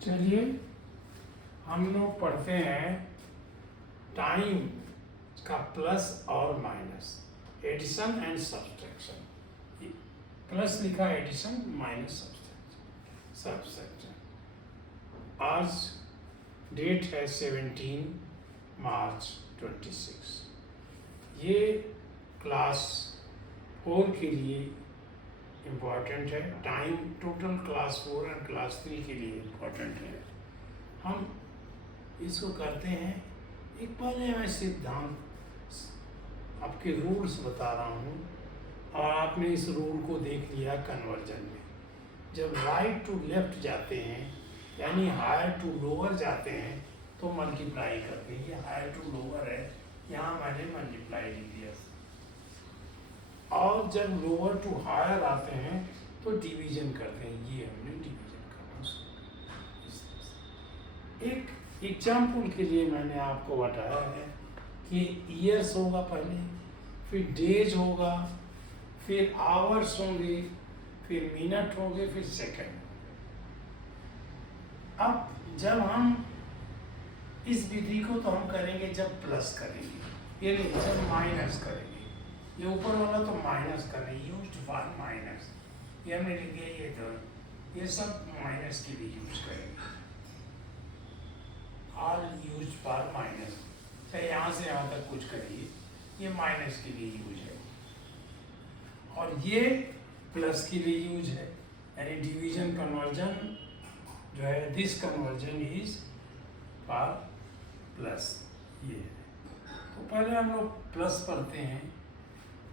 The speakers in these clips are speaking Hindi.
चलिए हम लोग पढ़ते हैं टाइम का प्लस और minus, addition and subtraction. Plus लिखा एडिशन, माइनस सब्सट्रैक्शन। आज डेट है 17 मार्च 26। ये क्लास 4 के लिए इम्पॉर्टेंट है। टाइम टोटल क्लास 4 और क्लास 3 के लिए इम्पॉर्टेंट है। हम इसको करते हैं। एक पहले मैं सिद्धांत आपके रूल्स बता रहा हूँ और आपने इस रूल को देख लिया कन्वर्जन में। जब राइट टू लेफ्ट जाते हैं यानी हायर टू लोअर जाते हैं तो मल्टीप्लाई करते हैं। ये हायर टू लोअर है, यहाँ मैंने मल्टीप्लाई लिख दिया। और जब लोअर टू हायर आते हैं तो डिवीजन करते हैं। ये हमने डिवीजन करना। एक एग्जाम्पल के लिए मैंने आपको बताया है कि ईयर्स होगा पहले, फिर डेज होगा, फिर आवर्स होंगे, फिर मिनट होंगे, फिर सेकंड। अब जब हम इस विधि को तो हम करेंगे जब प्लस करेंगे, ये नहीं जब माइनस करेंगे। ये ऊपर वाला तो माइनस करेंगे, यूज्ड फॉर माइनस। ये हमने लिखे ये तो ये सब माइनस के लिए यूज करेंगे। ऑल यूज्ड फॉर माइनस, चाहे यहाँ से यहाँ तक कुछ करिए, ये माइनस के लिए यूज है और ये प्लस के लिए यूज है। यानी डिवीजन कन्वर्जन जो है, this conversion is for plus. ये है। तो पहले हम लोग प्लस पढ़ते हैं।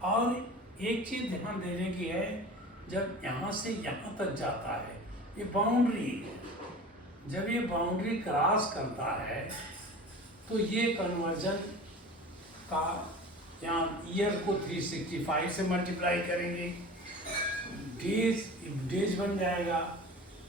और एक चीज ध्यान देने की है, जब यहाँ से यहाँ तक जाता है ये बाउंड्री है। जब ये बाउंड्री क्रॉस करता है तो ये कन्वर्जन का यहाँ ईयर को 365 से मल्टीप्लाई करेंगे। डेज बन जाएगा,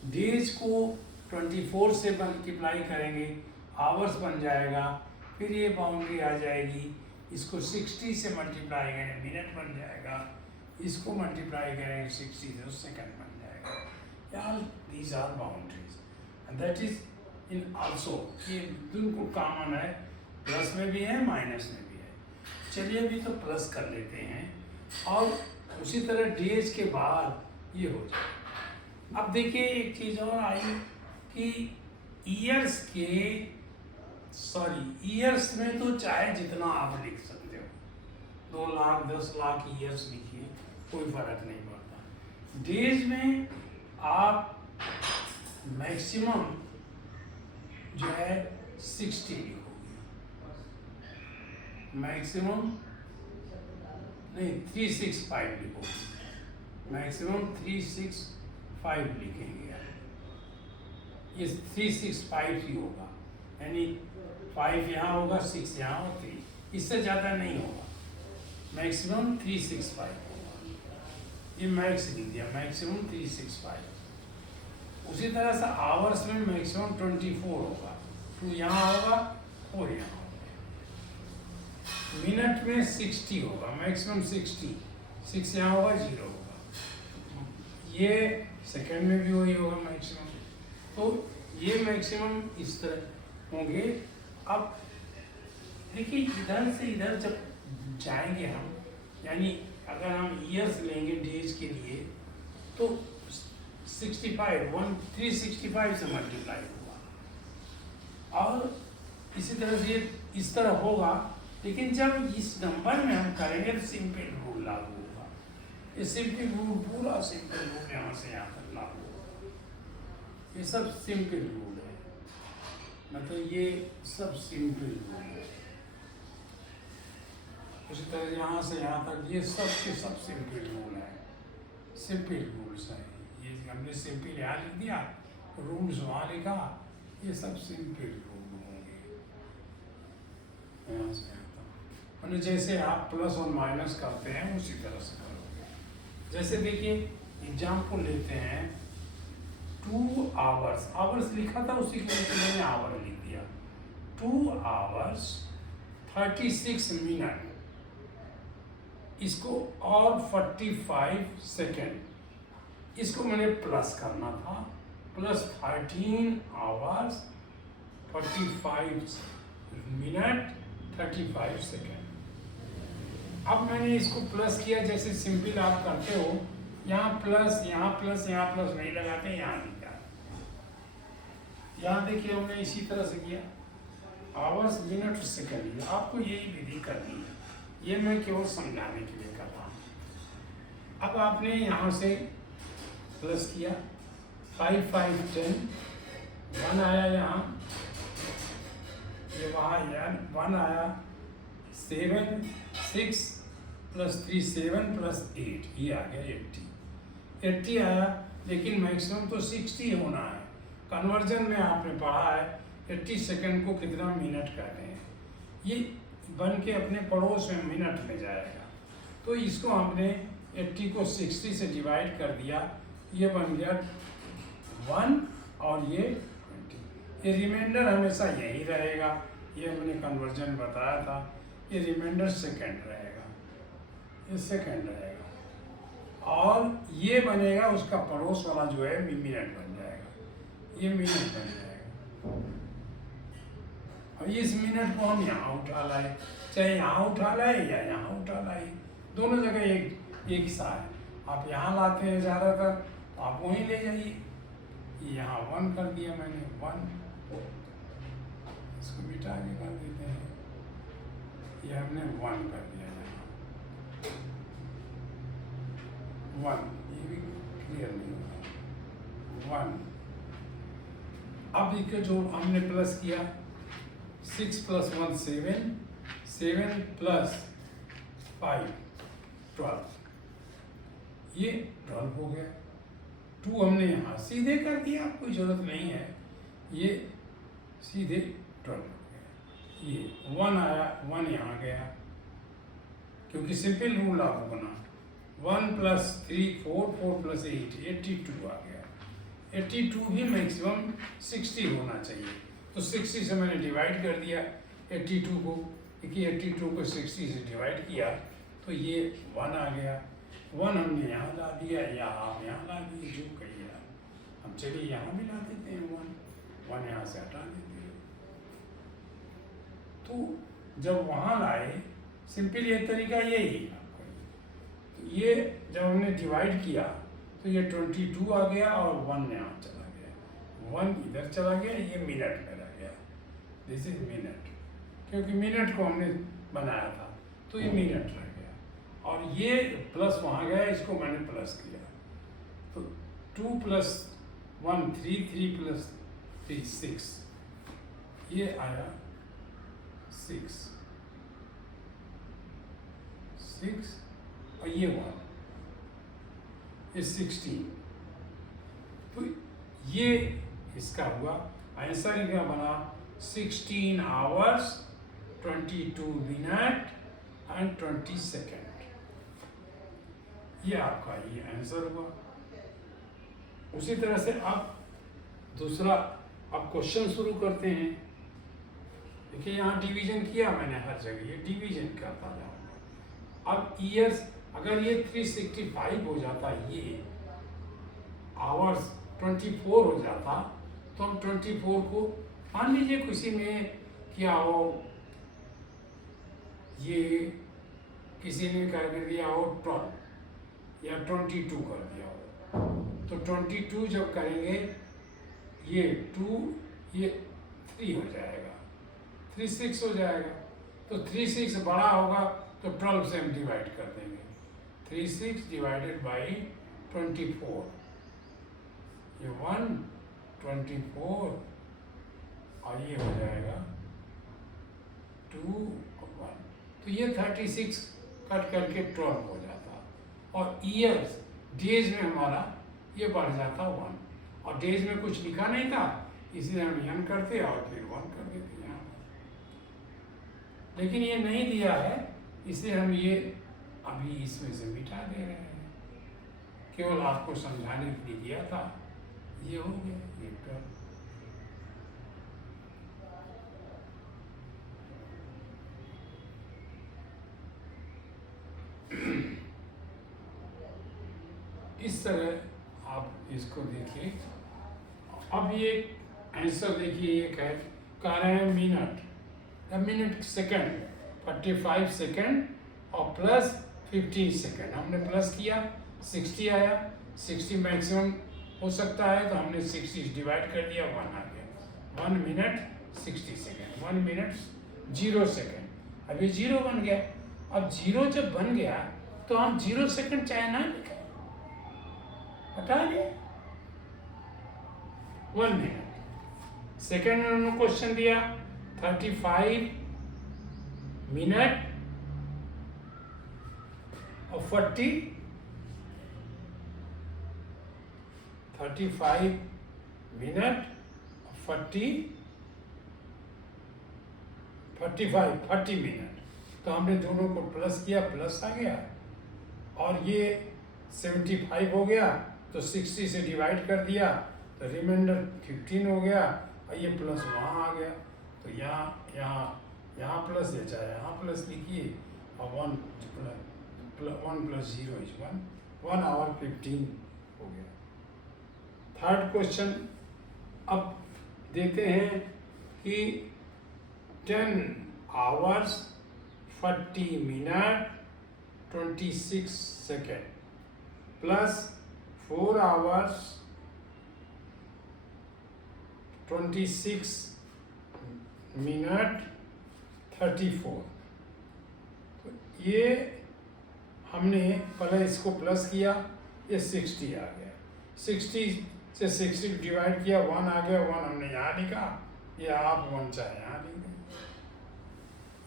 डेज को 24 से मल्टीप्लाई करेंगे, आवर्स बन जाएगा। फिर ये बाउंड्री आ जाएगी, इसको 60 से मल्टीप्लाई करें मिनट बन जाएगा, इसको मल्टीप्लाई करें 60 से सेकंड बन जाएगा। यार these are boundaries and that is in also. ये दोनों कॉमन है, प्लस में भी है माइनस में भी है। चलिए अभी तो प्लस कर लेते हैं और उसी तरह डेज के बाद ये हो जाए। अब देखिए एक चीज़ और आई कि ईयर्स में तो चाहे जितना आप लिख सकते हो, 2 लाख 10 लाख ईयर्स लिखिए, कोई फर्क नहीं पड़ता। डेज में आप मैक्सिमम जो है 60 लिखोगे, मैक्सिमम नहीं 365 लिखोगे, मैक्सिमम 365 लिखेंगे। ये 365 ही होगा, यानी 5 यहाँ होगा, 6 यहाँ और 3, इससे ज़्यादा नहीं होगा। मैक्सिमम 365 होगा। ये मैक्स लिख दिया, मैक्सिमम 365। उसी तरह से आवर्स में मैक्सिमम 24 होगा, 2 यहाँ होगा, 4 यहाँ होगा। मिनट में 60 होगा, मैक्सिमम 60, 6 यहाँ होगा, 0 होगा। ये सेकंड में भी वही होगा मैक्सिमम। तो ये मैक्सिमम इस तरह होंगे। अब देखिए इधर से इधर जब जाएंगे हम, यानी अगर हम ईयर्स लेंगे डेज के लिए तो 365 से मल्टीप्लाई होगा और इसी तरह से ये इस तरह होगा। लेकिन जब इस नंबर में हम करेंगे तो सिंपल रूल लागू होगा। ये सिंपल रूल, पूरा सिंपल रूल यहाँ से यहाँ तक लागू होगा। ये सब सिंपल रूल है, मतलब ये सब सिंपल रूल है। उसी तरह यहाँ से यहाँ तक ये सब के सब सिंपल रूल है, सिंपल रूल्स हैं। ये हमने सिंपल यहाँ लिख दिया, रूल्स वहाँ लिखा, ये सब सिंपल रूल होंगे। यहाँ से यहाँ तक, मतलब जैसे आप प्लस और माइनस करते हैं उसी तरह से करोगे। जैसे देखिए एग्जाम्पल लेते हैं, 2 आवर्स, आवर्स लिखा था उसी के लिए मैंने आवर लिख दिया। 2 आवर्स 36 मिनट, इसको और 45 सेकेंड, इसको मैंने प्लस करना था प्लस 13 आवर्स 45 मिनट 35 सेकेंड। अब मैंने इसको प्लस किया, जैसे सिंपल आप करते हो, यहाँ प्लस यहाँ प्लस यहाँ प्लस नहीं लगाते, यहाँ नहीं लगाते। यहाँ देखिए हमने इसी तरह से किया, आवर्स मिनट सेकेंड। आपको यही विधि करनी है, ये मैं केवल समझाने के लिए कर रहा हूँ। अब आपने यहाँ से प्लस किया, 5 5 10, 1 आया यहाँ, ये वहाँ यार 1 आया, 7 6 प्लस 3 7 प्लस 8, ये आ गया 80 आया। लेकिन मैक्सिमम तो 60 होना है। कन्वर्जन में आपने पढ़ा है 80 सेकंड को कितना मिनट कहते हैं, ये बन के अपने पड़ोस में मिनट में जाएगा। तो इसको हमने 80 को 60 से डिवाइड कर दिया, ये बन गया 1 और ये 20। ये रिमाइंडर हमेशा यही रहेगा, ये हमने कन्वर्जन बताया था। ये रिमाइंडर सेकंड रहेगा, ये सेकंड रहेगा, और ये बनेगा उसका पड़ोस वाला जो है मिनट बन जाएगा, ये मिनट बन जाएगा। और इस मिनट को हम यहाँ उठा लाए, चाहे यहाँ उठा लाए या यहाँ उठा लाए, दोनों जगह एक सा है। आप यहाँ लाते हैं ज़्यादातर, तो आप वहीं ले जाइए। यहाँ 1 कर दिया मैंने, 1, इसको मिटा के कर देते हैं, ये हमने 1 कर दिया यहाँ 1, ये भी क्लियर नहीं होगा 1। अब इसके जो हमने प्लस किया, 6 प्लस 1 7, 7 प्लस 5 12, ये 12 हो गया। 2 हमने यहाँ सीधे कर दिया, कोई जरूरत नहीं है, ये सीधे 12 हो गया। ये 1 आया, 1 यहाँ गया, क्योंकि सिंपल रूल लागू बना, 1 प्लस 3 4, 4 प्लस 8 82 आ गया। 82 भी मैक्सिमम 60 होना चाहिए, तो 60 से मैंने डिवाइड कर दिया 82 को, क्योंकि 82 को 60 से डिवाइड किया तो ये 1 आ गया। 1 हमने यहाँ ला दिया, या आप यहाँ ला दिए, जो कहिए हम। चलिए यहाँ भी ला देते हैं 1 यहाँ से हटा देते हैं। तो जब वहाँ लाए, सिंपल ये तरीका यही है आपका। तो ये जब हमने डिवाइड किया तो ये 22 आ गया और 1 यहाँ चला गया, 1 इधर चला गया, ये मिनट में रह गया। दिस इज मिनट, क्योंकि मिनट को हमने बनाया था, तो ये मिनट रह गया। और ये प्लस वहाँ गया, इसको मैंने प्लस किया, तो 2 प्लस 1 3, 3 प्लस 3 6, ये आया 6 और ये 1, ये 16। तो ये इसका हुआ आंसर, क्या बना 16 आवर्स 22 मिनट एंड 20 सेकेंड। ये आपका ये आंसर हुआ। उसी तरह से अब दूसरा, अब क्वेश्चन शुरू करते हैं। देखिए यहाँ डिवीजन किया मैंने हर जगह, ये डिवीजन करता जाऊंगा। अब ईयर्स, अगर ये 365 हो जाता, ये आवर्स 24 हो जाता, तो हम 24 को मान लीजिए किसी में क्या हो, ये किसी ने कर दिया हो 12 या 22 कर दिया हो, तो 22 जब करेंगे, ये 2 ये 3 हो जाएगा, 3 6 हो जाएगा। तो 3 6 बड़ा होगा तो 12 से हम डिवाइड कर देंगे, 3 6 डिवाइडेड बाई 24, ये 1 24 और ये हो जाएगा 2 और 1, तो ये 36 कट करके 12 हो जाता। और ईयर्स, डेज में हमारा ये बढ़ जाता 1, और डेज में कुछ लिखा नहीं था, इसलिए हम यन करते और फिर 1 कर देते यहाँ पर। लेकिन ये नहीं दिया है, इसलिए हम ये अभी इसमें से मिटा दे रहे हैं, केवल आपको समझाने के लिए दिया था। ये हो गया, ये 12। इस तरह आप इसको देखिए अब ये आंसर देखिए, ये कह रहे हैं मिनट, मिनट सेकंड 45 सेकंड और प्लस 15 सेकंड। हमने प्लस किया 60 आया, 60 मैक्सिमम हो सकता है तो हमने 60 डिवाइड कर दिया, 1 आ गया। 1 मिनट 60 सेकंड, 1 मिनट 0 सेकंड। अब ये 0 बन गया। अब 0 जब बन गया तो हम 0 सेकंड चाहे ना लिखें, हटा दें 1 मिनट। सेकंड में उन्होंने क्वेश्चन दिया 35 मिनट और 35 मिनट 40 मिनट। तो हमने दोनों को प्लस किया, प्लस आ गया, और ये 75 हो गया तो 60 से डिवाइड कर दिया तो रिमाइंडर 15 हो गया, और ये प्लस वहाँ आ गया। तो यहाँ प्लस है, चाहे यहाँ प्लस लिखिए, और 1 प्लस 0 इज 1 आवर 15 हो गया। थर्ड क्वेश्चन अब देते हैं कि 10 hours 40 minute 26 second plus 4 hours 26 minute 34। तो ये हमने पहले इसको प्लस किया, ये 60 आ गया, 60 से 60 डिवाइड किया, 1 आ गया, 1 हमने यहाँ लिखा, ये आप 1 चाहे यहाँ लिख दें,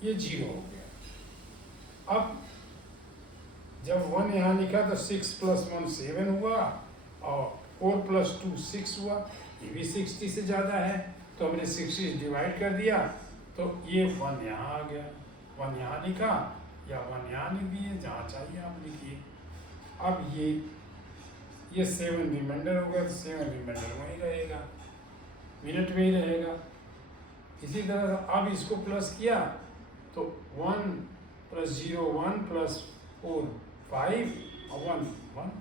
ये 0 हो गया। अब जब 1 यहाँ लिखा तो 6 + 1 7 हुआ, और 4 + 2 6 हुआ, ये भी 60 से ज़्यादा है, तो हमने 60 डिवाइड कर दिया, तो ये 1 यहाँ आ गया, 1 यहाँ लिखा या 1 यहाँ लिख दिए, जहाँ चाहिए आप लिखिए। अब ये 7 रिमाइंडर होगा, तो 7 रिमाइंडर वहीं रहेगा, मिनट में ही रहेगा। इसी तरह अब इसको प्लस किया तो 1 + 0 1 + 4 5 और 1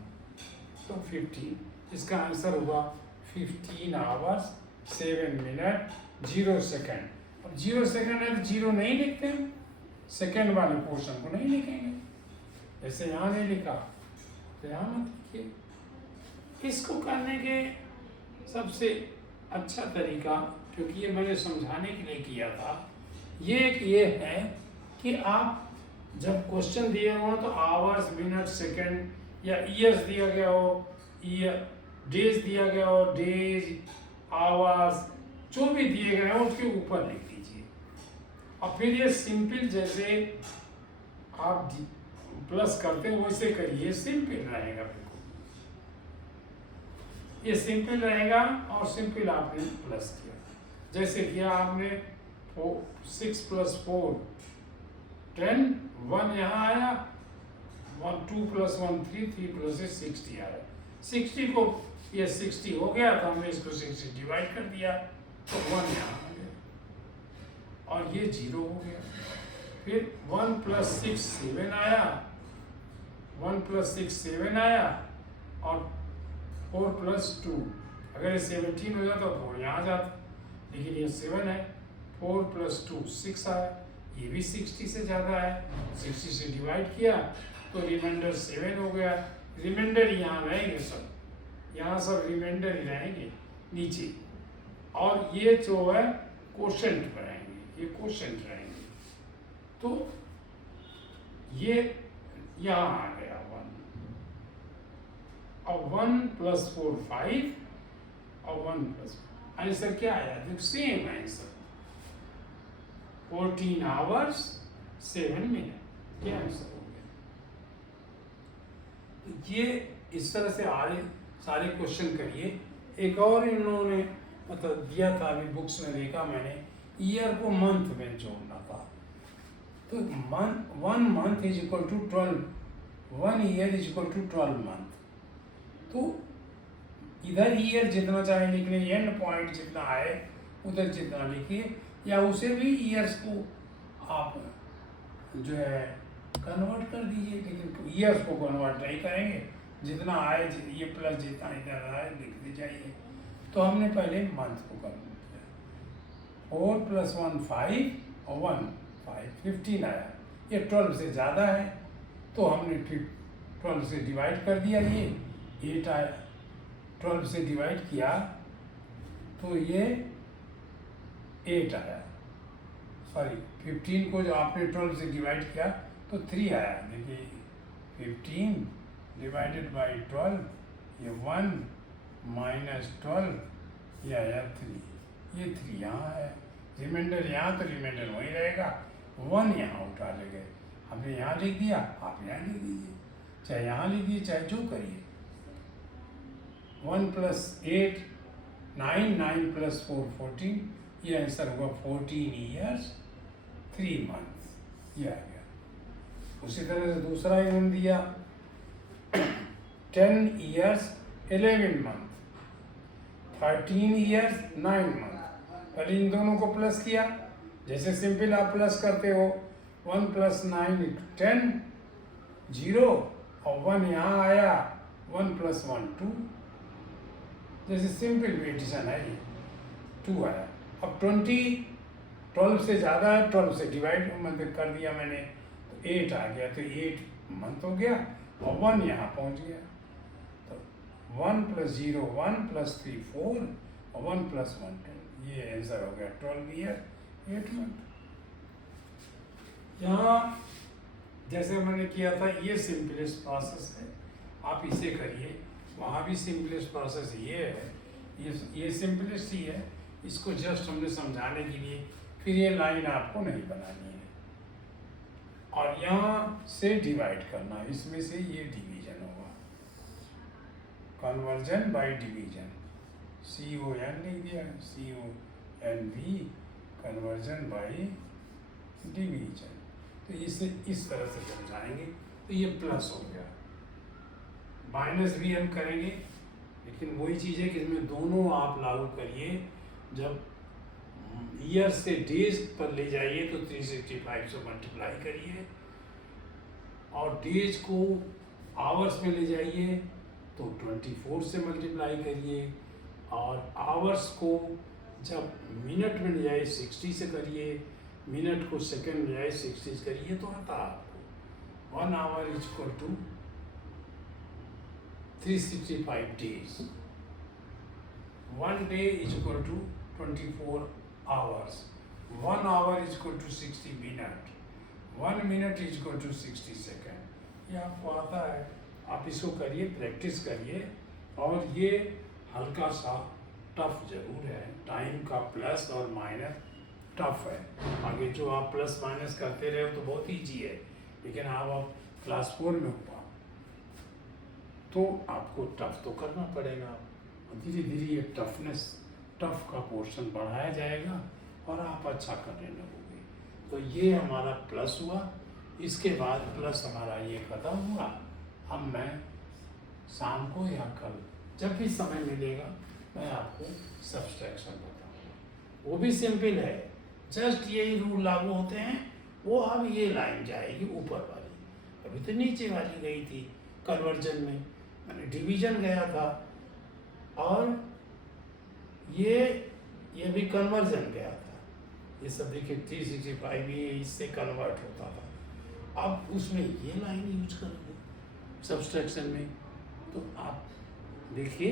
तो 15। इसका आंसर हुआ 15 आवर्स 7 मिनट 0 सेकेंड। अब 0 सेकेंड है तो 0 नहीं लिखते हैं, सेकेंड वाले पोर्शन को नहीं लिखेंगे, जैसे यहाँ नहीं लिखा तो यहाँ मत लिखिए। इसको करने के सबसे अच्छा तरीका, क्योंकि ये मैंने समझाने के लिए किया था, ये है कि आप जब क्वेश्चन दिए हो तो आवर्स मिनट सेकेंड या ईयर्स दिया गया हो, ईयर डेज दिया गया हो, डेज आवर्स जो भी दिए गए हो उसके ऊपर लिख दीजिए। और फिर ये सिंपल जैसे आप प्लस करते हैं वैसे करिए, सिंपल रहेगा, बिल्कुल ये सिंपल रहेगा। और सिंपल आपने प्लस किया, जैसे किया आपने 6 + 4 10, 1 यहाँ आया, 2 + 1 3 + 1 60 आया। 60 को ये 60 हो गया तो हमने इसको 60 डिवाइड कर दिया तो 1 यहाँ आ गया, और ये 0 हो गया। फिर 1 + 6 7 आया, 1 + 6 7 आया, और 4 + 2 अगर ये 17 हो जाता तो 4 यहाँ जाता, लेकिन ये 7 है, 4 + 2 6 आया, ये भी 60 से ज़्यादा है, 60 से डिवाइड किया तो रिमाइंडर 7 हो गया। रिमाइंडर यहाँ रहेंगे सब, यहाँ सब रिमाइंडर ही रहेंगे नीचे, और ये जो है कोशेंट रहेंगे, ये कोशेंट रहेंगे। तो ये यहाँ आ गया 1, और 1 + 4 5 और 1 + आंसर क्या आया? देखो सेम आंसर, 14 आवर्स 7 मिनट, क्या आंसर हो गया। तो ये इस तरह से सारे क्वेश्चन करिए। एक और इन्होंने मतलब दिया था, अभी बुक्स में देखा मैंने, ईयर को मंथ में जोड़ना था। तो 1 month = 12, 1 year = 12 month। तो इधर ईयर जितना चाहे लिख लें, एंड पॉइंट जितना आए उधर जितना लिखिए, या उसे भी ईयर्स को आप जो है कन्वर्ट कर दीजिए, लेकिन ईयर्स को कन्वर्ट नहीं करेंगे, जितना आए ये प्लस जितना इधर आए लिखते जाइए। तो तो हमने पहले मंथ को कर दिया। 4 + 1 5 और 1 5 15 आया। ये 12 से ज़्यादा है तो हमने 12 से डिवाइड कर दिया, ये 8 आया। 12 से डिवाइड किया तो ये 8 आया। सॉरी 15 को जो आपने 12 से डिवाइड किया तो 3 आया। देखिए 15 डिवाइडेड बाई 12, ये 1 माइनस 12, ये आया 3। ये 3 यहाँ है, रिमाइंडर यहाँ, तो रिमाइंडर वहीं रहेगा। 1 यहाँ उठा ले गए, हमने यहाँ लिख दिया, आप यहाँ लिख दीजिए, चाहे यहाँ लिखिए चाहे जो करिए। 1 + 8 9, 9 + 4 14, ये आंसर होगा 14 ईयर्स 3 मंथ, ये आ गया। उसी तरह से दूसरा इन्होंने दिया 10 ईयर्स 11 मंथ, 13 ईयर्स 9 मंथ। पहले इन दोनों को प्लस किया, जैसे सिंपल आप प्लस करते हो। 1 + 9 = 10, 0 और 1 यहाँ आया, 1 + 1 2, जैसे सिंपल एडिशन है, ये 2 आया। अब 20 12 से ज़्यादा है, 12 से डिवाइड मतलब कर दिया मैंने, तो 8 आ गया, तो 8 मंथ हो गया और 1 यहाँ पहुँच गया। तो 1 + 0 1 + 3 4 और 1 + 1 2, ये आंसर हो गया 12 ईयर 8 मंथ। यहाँ जैसे मैंने किया था, ये सिंपलेस्ट प्रोसेस है, आप इसे करिए। वहाँ भी सिंपलेस्ट प्रोसेस ये है, ये सिंपलेस्ट ही है। इसको जस्ट हमने समझाने के लिए, फिर ये लाइन आपको नहीं बनानी है और यहाँ से डिवाइड करना, इसमें से ये डिवीजन होगा, कन्वर्जन बाय डिवीजन। CON नहीं दिया, CONV, कन्वर्जन बाय डिवीजन। तो इसे इस तरह से समझाएंगे, तो ये प्लस हो गया। माइनस भी हम करेंगे, लेकिन वही चीज़ है कि इसमें दोनों आप लागू करिए। जब ईयर से डेज पर ले जाइए तो 365 से मल्टीप्लाई करिए, और डेज को आवर्स में ले जाइए तो 24 से मल्टीप्लाई करिए, और आवर्स को जब मिनट में ले जाइए 60 से करिए, मिनट को सेकंड में जाए 60 से करिए, तो आता आपको 1 our = 365 days। 1 day = 24 hours। 1 hour = 60 minutes। 1 minute = 60 seconds। ये आपको आता है, आप इसको करिए, प्रैक्टिस करिए। और ये हल्का सा टफ जरूर है, टाइम का प्लस और माइनस टफ है। आगे जो आप प्लस माइनस करते रहे हो तो बहुत ईजी है, लेकिन आप क्लास 4 में हुआ तो आपको टफ तो करना पड़ेगा। धीरे धीरे ये टफ का पोर्शन बढ़ाया जाएगा और आप अच्छा करने लगोगे। तो ये हमारा प्लस हुआ, इसके बाद प्लस हमारा ये खत्म हुआ। अब मैं शाम को या कल जब भी समय मिलेगा मैं आपको सब्सट्रैक्शन बताऊंगा। वो भी सिंपल है, जस्ट यही रूल लागू होते हैं। वो अब ये लाइन जाएगी ऊपर वाली, अभी तो नीचे वाली गई थी। कन्वर्जन में मैंने डिवीजन गया था, और ये भी कन्वर्जन गया था। ये सब देखिए 365 ये इससे कन्वर्ट होता था। अब उसमें ये लाइन यूज करोगे सब्सट्रैक्शन में, तो आप देखिए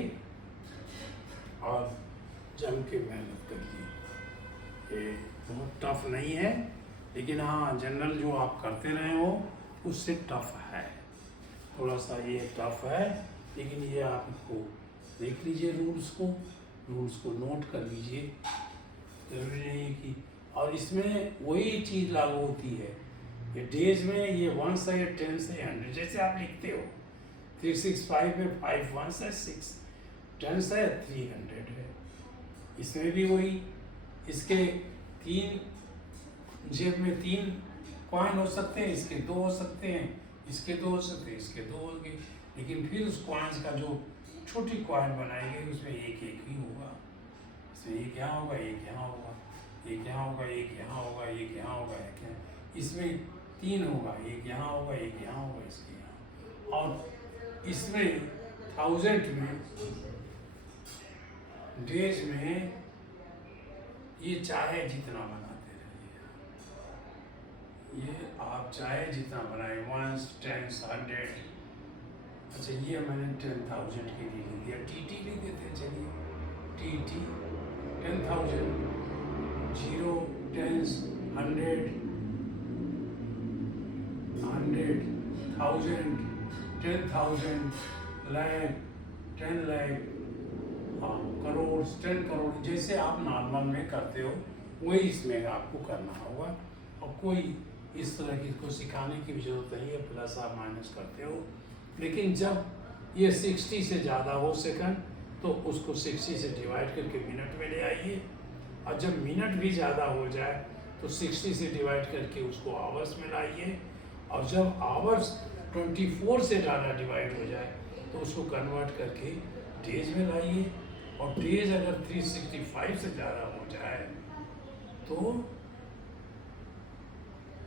और जम के मेहनत करिए। ये बहुत टफ नहीं है, लेकिन हाँ जनरल जो आप करते रहे हो उससे टफ है, थोड़ा सा ये टफ है। लेकिन ये आपको देख लीजिए, रूल्स को नोट कर लीजिए, जरूरी नहीं है कि। और इसमें वही चीज़ लागू होती है, ये डेज में ये 1 से 10 से 100 जैसे आप लिखते हो। 365 में 5 1 से 6, 10 से 300 है। इसमें भी वही, इसके 3 जेब में 3 कॉइन हो सकते हैं, इसके 2 हो सकते हैं, इसके 2 हो सकते हैं, इसके 2 होंगे। लेकिन फिर उस कॉइन्स का जो छोटी कॉइन बनाई गई उसमें एक ही होगा। इसमें एक यहाँ होगा, एक यहाँ होगा, एक यहाँ होगा, एक यहाँ होगा, एक यहाँ होगा, एक यहाँ। इसमें 3 होगा, एक यहाँ होगा, एक यहाँ होगा, इसके यहाँ। और इसमें 1000 में डेज में ये चाहे जितना बनाते रहिए, ये आप चाहे जितना बनाए, 1, 10, 100। अच्छा ये मैंने 10,000 के लिए लिख दिया, TT लिख देते हैं। चलिए TT 10,000, 0, 10, 100, 100, 1000, 10,000, लाख, 10 लाख, हाँ करोड़, 10 करोड़, जैसे आप नॉर्मल में करते हो वही इसमें आपको करना होगा। और कोई इस तरह की को सिखाने की भी जरूरत नहीं है, प्लस आप माइनस करते हो। लेकिन जब ये 60 से ज़्यादा हो सेकंड तो उसको 60 से डिवाइड करके मिनट में ले आइए, और जब मिनट भी ज़्यादा हो जाए तो 60 से डिवाइड करके उसको आवर्स में लाइए, और जब आवर्स 24 से ज़्यादा डिवाइड हो जाए तो उसको कन्वर्ट करके डेज में लाइए, और डेज अगर 365 से ज़्यादा हो जाए तो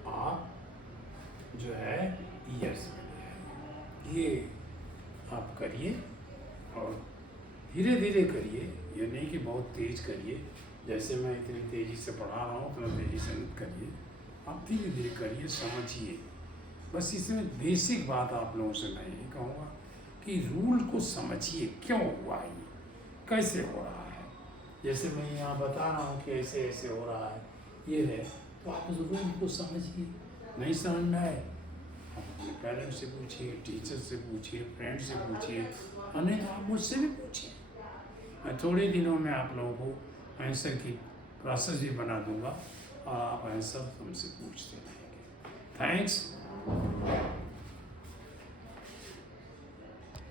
आप जो है ईयर्स में ले आइए। ये आप करिए और धीरे धीरे करिए, ये नहीं कि बहुत तेज करिए। जैसे मैं इतनी तेज़ी से पढ़ा रहा हूँ तो तेज़ी से मत करिए, आप धीरे धीरे करिए, समझिए। बस इसमें बेसिक बात आप लोगों से मैं ये कहूँगा कि रूल को समझिए, क्यों हुआ ये, कैसे हो रहा है। जैसे मैं यहाँ बता रहा हूँ कि ऐसे ऐसे हो रहा है, ये है, तो आप उस रूल को समझिए। नहीं समझ में आए आप अपने पेरेंट्स से पूछिए, टीचर से पूछिए, फ्रेंड से पूछिए, और नहीं तो आप मुझसे भी पूछिए। मैं थोड़े दिनों में आप लोगों को आंसर की प्रोसेस भी बना दूंगा, और आप आंसर हमसे पूछते रहेंगे। थैंक्स।